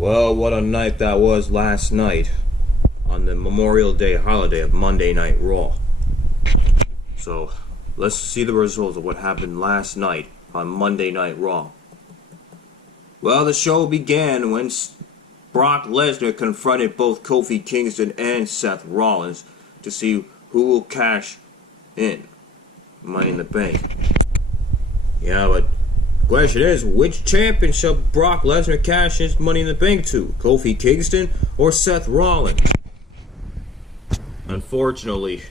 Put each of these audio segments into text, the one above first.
Well, what a night that was last night on the Memorial Day holiday of Monday Night Raw. So, let's see the results of what happened last night on Monday Night Raw. Well, the show began when Brock Lesnar confronted both Kofi Kingston and Seth Rollins to see who will cash in Money in the Bank. Yeah, but the question is, which champion shall Brock Lesnar cash his Money in the Bank to? Kofi Kingston or Seth Rollins? Unfortunately,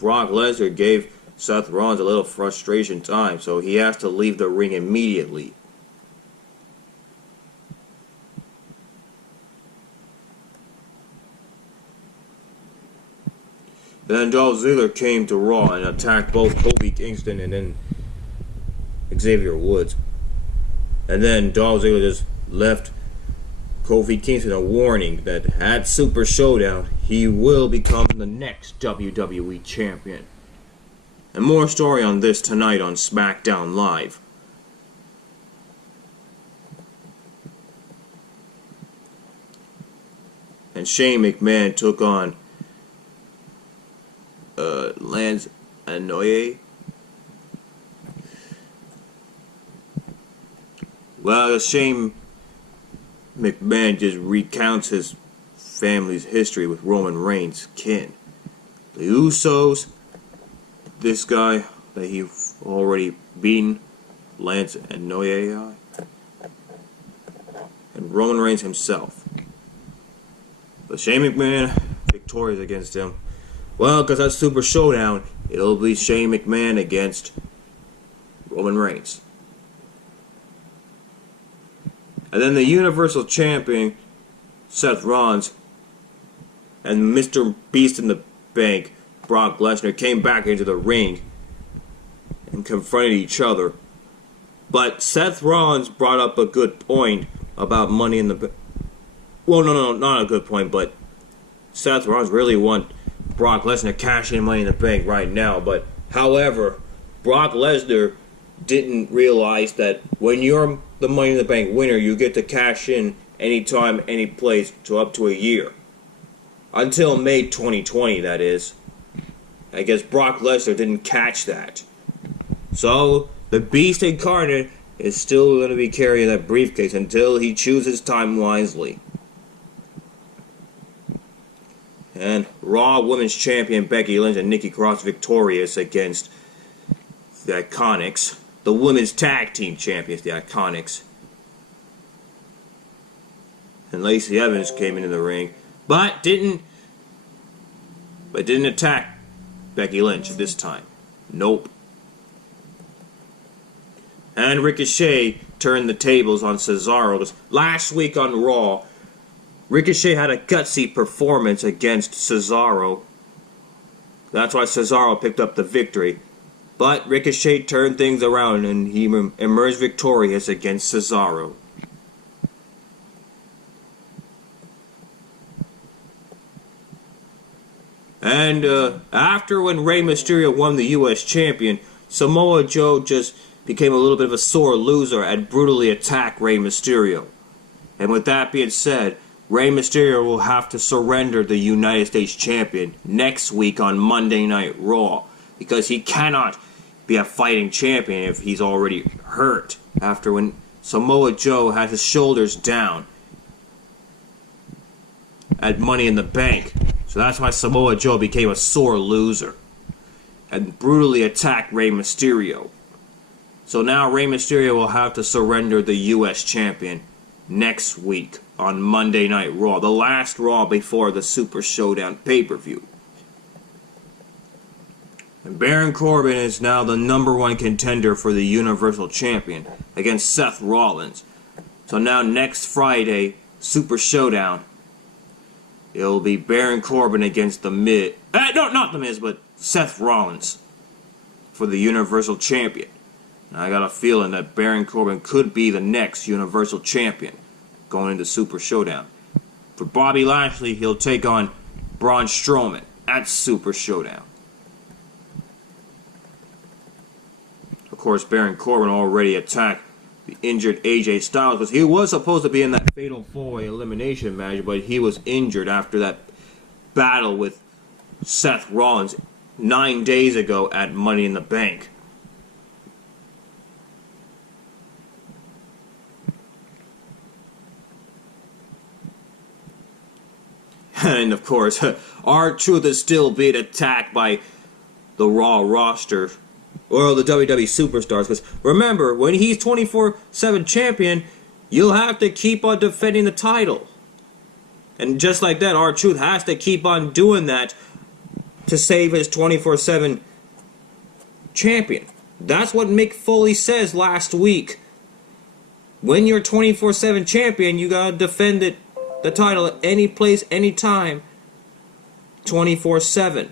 Brock Lesnar gave Seth Rollins a little frustration time, so he has to leave the ring immediately. Then Dolph Ziggler came to Raw and attacked both Kofi Kingston and then Xavier Woods. And then Dolph Ziggler just left Kofi Kingston a warning that at Super Showdown, he will become the next WWE Champion. And more story on this tonight on SmackDown Live. And Shane McMahon took on Lance Anoye. Well, Shane McMahon just recounts his family's history with Roman Reigns' kin. The Usos, this guy that he already beaten, Lance Anoye, and Roman Reigns himself. But Shane McMahon victorious against him. Well, because at Super Showdown, it'll be Shane McMahon against Roman Reigns. And then the Universal Champion, Seth Rollins, and Mr. Beast in the Bank, Brock Lesnar, came back into the ring and confronted each other. But Seth Rollins brought up a good point about Money in the Bank. Well, no, not a good point, but Seth Rollins really want Brock Lesnar cashing Money in the Bank right now. But, however, Brock Lesnar didn't realize that when you're the Money in the Bank winner, you get to cash in anytime, any place, to up to a year. Until May 2020, that is. I guess Brock Lesnar didn't catch that. So, the Beast Incarnate is still going to be carrying that briefcase until he chooses time wisely. And Raw Women's Champion Becky Lynch and Nikki Cross victorious against the ICCONICs. The Women's Tag Team Champions, the ICCONICs. And Lacey Evans came into the ring, but didn't attack Becky Lynch this time. Nope. And Ricochet turned the tables on Cesaro. Last week on Raw, Ricochet had a gutsy performance against Cesaro. That's why Cesaro picked up the victory. But Ricochet turned things around and he emerged victorious against Cesaro. And after when Rey Mysterio won the U.S. Champion, Samoa Joe just became a little bit of a sore loser and brutally attacked Rey Mysterio. And with that being said, Rey Mysterio will have to surrender the United States Champion next week on Monday Night Raw, because he cannot be a fighting champion if he's already hurt after when Samoa Joe had his shoulders down at Money in the Bank. So that's why Samoa Joe became a sore loser and brutally attacked Rey Mysterio. So now Rey Mysterio will have to surrender the U.S. Champion next week on Monday Night Raw, the last Raw before the Super Showdown pay-per-view. And Baron Corbin is now the #1 contender for the Universal Champion against Seth Rollins. So now next Friday, Super Showdown, it'll be Baron Corbin against the Miz. Not the Miz, but Seth Rollins for the Universal Champion. And I got a feeling that Baron Corbin could be the next Universal Champion going into Super Showdown. For Bobby Lashley, he'll take on Braun Strowman at Super Showdown. Of course, Baron Corbin already attacked the injured AJ Styles, because he was supposed to be in that Fatal 4-Way elimination match, but he was injured after that battle with Seth Rollins 9 days ago at Money in the Bank. And of course, R-Truth is still being attacked by the Raw roster, or the WWE Superstars, because remember, when he's 24/7 champion, you'll have to keep on defending the title. And just like that, R-Truth has to keep on doing that to save his 24/7 champion. That's what Mick Foley says last week. When you're 24/7 champion, you gotta defend it, the title, at any place, any time, 24/7.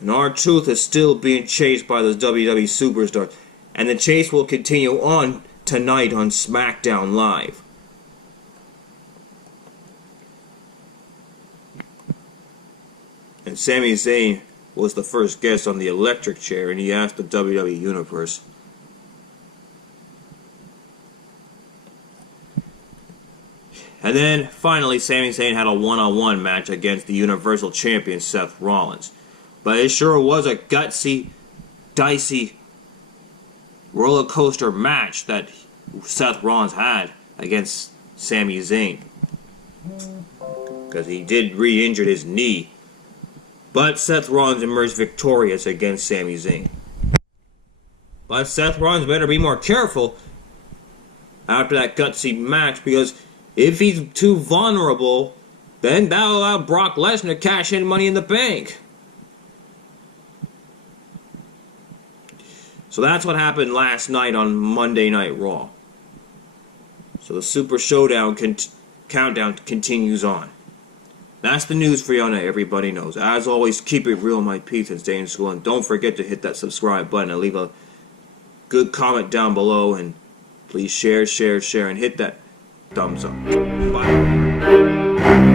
And R-Truth is still being chased by those WWE Superstars. And the chase will continue on tonight on SmackDown Live. And Sami Zayn was the first guest on the electric chair, and he asked the WWE Universe, and then finally Sami Zayn had a one-on-one match against the Universal Champion Seth Rollins. But it sure was a gutsy, dicey, roller coaster match that Seth Rollins had against Sami Zayn, because he did re-injure his knee. But Seth Rollins emerged victorious against Sami Zayn. But Seth Rollins better be more careful after that gutsy match, because if he's too vulnerable, then that'll allow Brock Lesnar to cash in Money in the Bank. So that's what happened last night on Monday Night Raw. So the Super Showdown countdown continues on. That's the news for y'all now, everybody knows. As always, keep it real, my peeps, and stay in school. And don't forget to hit that subscribe button and leave a good comment down below. And please share, and hit that thumbs up. Bye.